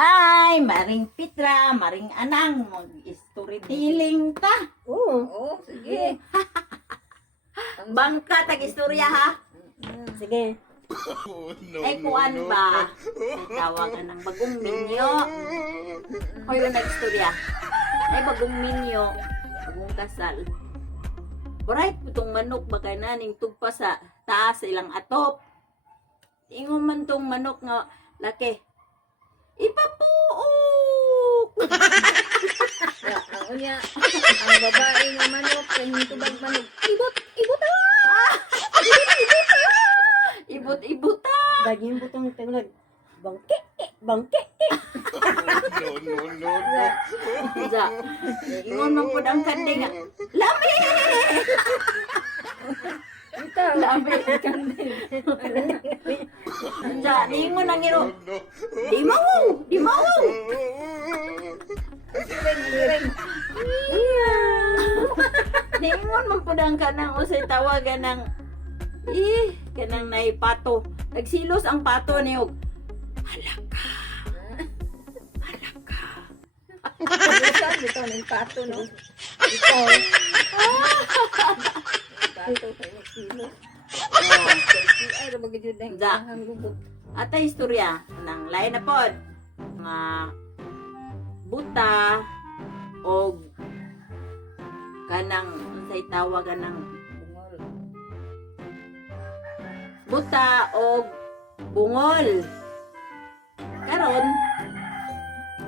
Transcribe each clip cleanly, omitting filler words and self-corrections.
Ay, maring Pitra, maring Anang, mag-storytelling ta. Oo, sige. Bangka tag-istorya ha. Sige. Ay, kuan ba? Tawagan ng bagong minyo. O yun nag-istorya. Ay, bagong minyo. Bagong kasal. Alright, itong manok baka naning tugpa sa taas ilang atop. Ingon man tong manok nga laki. Ipapuok! Ang unya, ang babae nga manok, kanyang tubag manok. Ibot! Ibot! Ibot-ibuta! Bagyan butong tinag. Bangke! Bangke! Ja, ingon man pud ang kande nga. Lami! Ito, Lami! Ja, ingon ang iro. Di mawong! Di mawong! Ningon man pud ang kanang usay tawagan ng kanang naipato. Nagsilos ang pato niyog. Halaka. Halaka. Busan, ito ng pato, no? Ito. Pato, kayo kilo. Ay, rabagid yun Da. ang lubot. Ata istorya ng lain na pod. Mga buta o kanang unsay tawagan ng Bungol. buta o bungol. Karon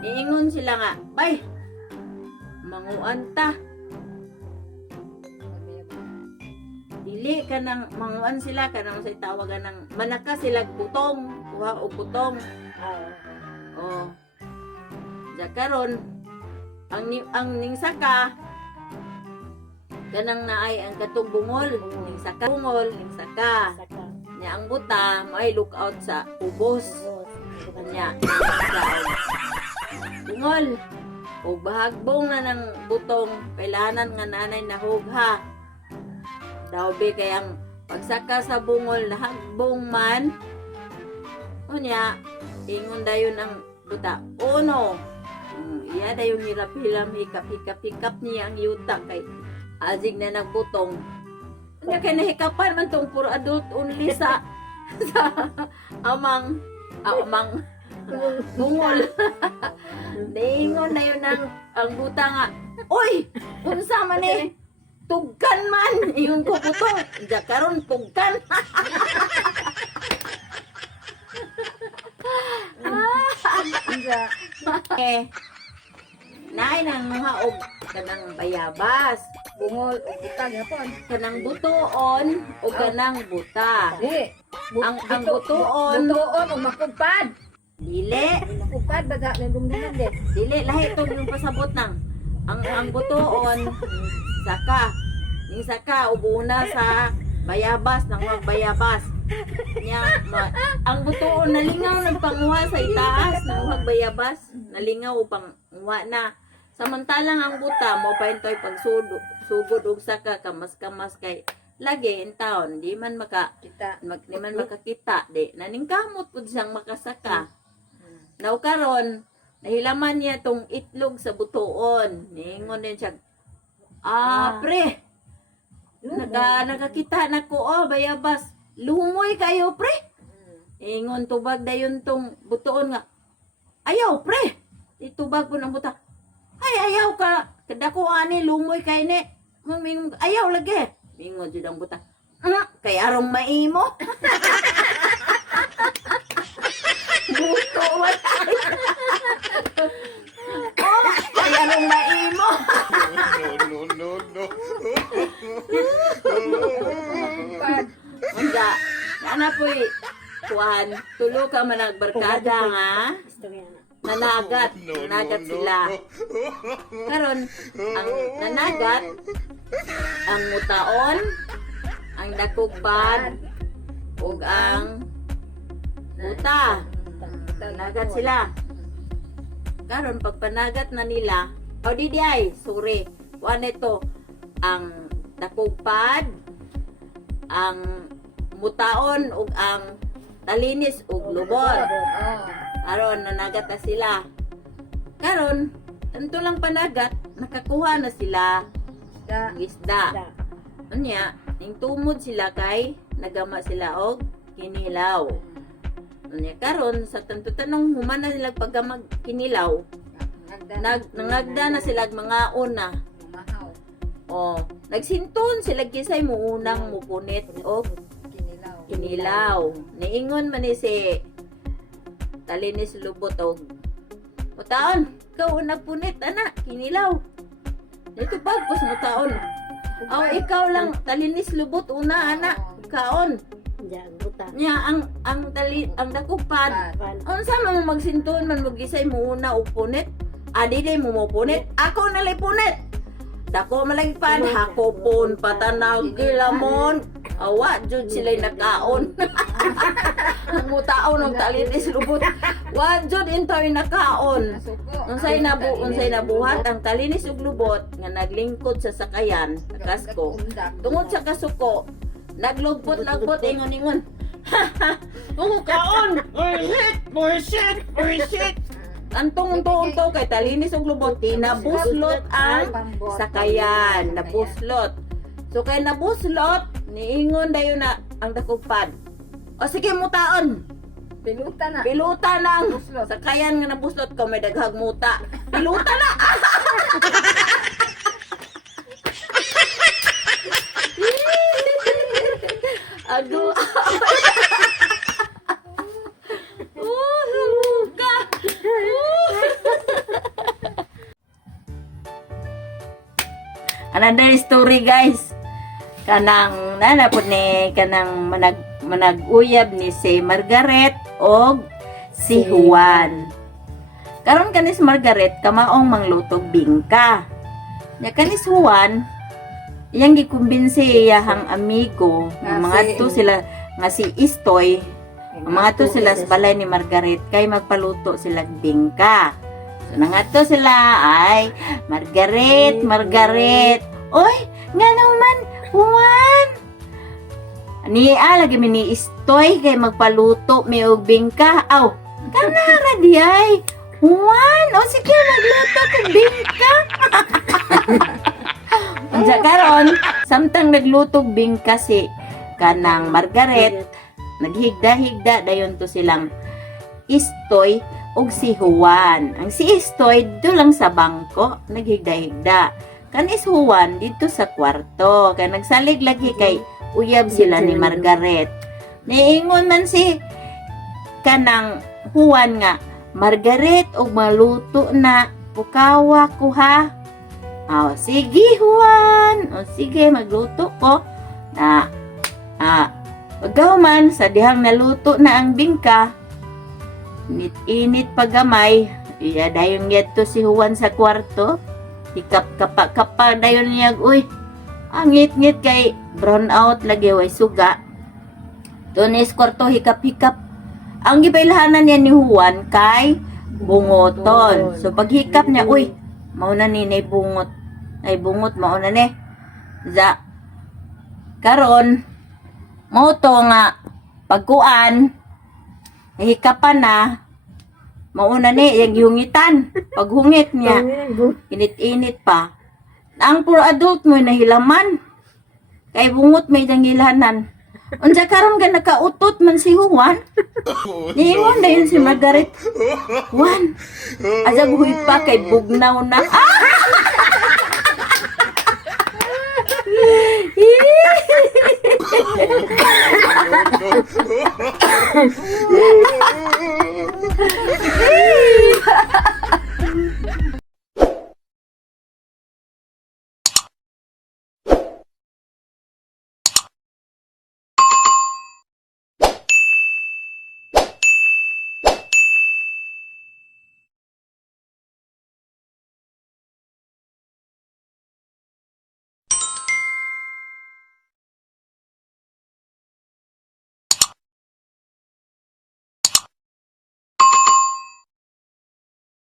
iingon sila nga, bay, manguan ta. Dili ka nang manguan sila, kanang say tawagan ng manaka sila butong, kuha o butong. Oh. Ja karon ang ning saka kanang naay ang katong bungol, ning saka bungol, ning saka. Saka. Nya ang buta may look out sa ubos. Kanya. Bungol. O bahagbong na ng butong kailanan nga nanay nahugha. Daobe kayang pagsaka sa bungol nahagbong man. Unya, ingon dayon ang buta. Uno. Iya dayon hirap-hilam hikap-hikap niya ang yuta kay azig na nagbutong. Unya kay nahikapan man tong puro adult only sa amang bungol. Naingon na yun ang buta nga. Uy! Unsa man eh? Tugkan man! Iyon ko butong. Diya karon tugkan. Naay nang mga og kanang bayabas. Bungol, o butag, hapon. Kanang butuon o kanang buta. Di. Ang butuon. Butuon, o makupad. Dili. Makupad, baga, nalumduman din. Dili lahi to yung pasabot nang ang butuon saka ning saka ubuna sa bayabas nang magbayabas nya ang butuon nalingaw nagpanguha sa itaas nang magbayabas nalingaw upang uwa na samantalang ang buta mo paintoy pagsugod og saka kamas kay lagi in taon di man Kita. di man makakita di naningkamot pud siyang makasaka. Now karon nahilaman niya tong itlog sa butuon. Ningon din siya, pre, nakakita na ko, bayabas, lumoy kayo, pre. Ingon, tubag dayon tong butuon nga, ayaw, pre. Itubag po ng buta, ay, ayaw ka, kadako ani, lumoy kayo ni. Ayaw lagi. Ingon, jud ang buta, kay arong maimo. Buto, kaya nung maimo. Makupad. Manda, nana po'y kuhan, tulo ka managbarkada nga, Istorya na. nanagat sila. Karon ang nanagat, ang mutaon, ang dakugpad, ug ang buta. Nanagat sila. Karon pagpanagat na nila, di ay, sorry. Kuan ito, ang dakugpad, ang mutaon ug ang talinis ug lubot. Oh. Aron nanagat na sila. Karon, tanto lang panagat, nakakuha na sila Da. ng isda. Unya, ning tumod sila kay nagama sila og kinilaw. Unya karon sa tanto tanong human na sila paggamag kinilaw, nangagda na sila og mga una. Mahaw. Oh, nagsinton sila kisay mo unang mupunit og Kinilaw. kinilaw. Niingon man ni si Talinis Lubot og mutaon, ikaw una punit ana kinilaw. Dito bagos mutaon. Aw ikaw lang Talinis Lubot una ana kaon. Diyan, buta. Nya ang dakupad. Unsa man mo magsinton man magisay mo una og punit? Adi day mo punit. Ako na lay punit. Dako malagpan hakopon patanaw gilamon. Awa jud sila nakaon. Ang mutaon og Talinis Lubot. Wa jud intoy nakaon. Unsay nabuhat ang Talinis ug Lubot nga naglingkod sa sakayan sa kasko. Tungod sa kasuko, naglugpot-lagpot ingon-ingon. Ang kaon! Bullshit! Antong unto kay Talinis ug Lubot nabuslot ang sakayan, nabuslot. So kay nabuslot, niingon dayon na ang dakupad. O sige mutaon. Piluta na. Piluta lang. Buslot. Sakayan nga nabuslot ko may daghag muta. Piluta na. Aduh. Ka. Another story guys. Kanang nanapod ni kanang manag-uyab ni si Margaret og si Juan. Karon kanis Margaret kamaong manglutog bingka. Nya kanis Juan iyang gikumbinsi iyahang amigo nga mga to sila nga si Istoy. Ang mga to sila sa balay ni Margaret kay magpaluto sila bingka. So nangadto sila ay Margaret. Oy, nga naman Juan. Lagi mi ni Istoy kay magpaluto mi og bingka. Aw, kana ra di ay. Juan, o sige magluto og bingka. Unsa karon, samtang naglutog bingka si kanang Margaret, naghigda-higda dayon to silang Istoy ug si Juan. Ang si Istoy dito lang sa bangko, naghigda-higda. Kanis Juan dito sa kwarto, kay nagsalig lagi kay uyab sila ni Margaret. Niingon man si kanang Juan nga, Margaret og maluto na, pukawa ko ha. Oh, sige Juan. Oh, sige magluto ko. Na pagkaw man sa dihang naluto na ang bingka. Init pagamay. Iya dayon yadto si Juan sa kwarto. Hikap-kapa dayon niya uy. Ang ngit-ngit kay brown out lagi way suga. Tunis kwarto hikap-hikap. Ang gibailhanan niya ni Juan kay bungoton. So paghikap niya uy, mauna ni nay bungot. Ay bungot mauna ni. Za karon mo to nga pagkuan hikapan na mauna ni yung yungitan. Paghungit niya init-init pa. Ang puro adult mo nahilaman. Kay bungot may dangilanan. Unsa karon ka nakautot man si Juan? Niingon dayon si Margaret. Juan, asa buhi pa kay bugnaw na.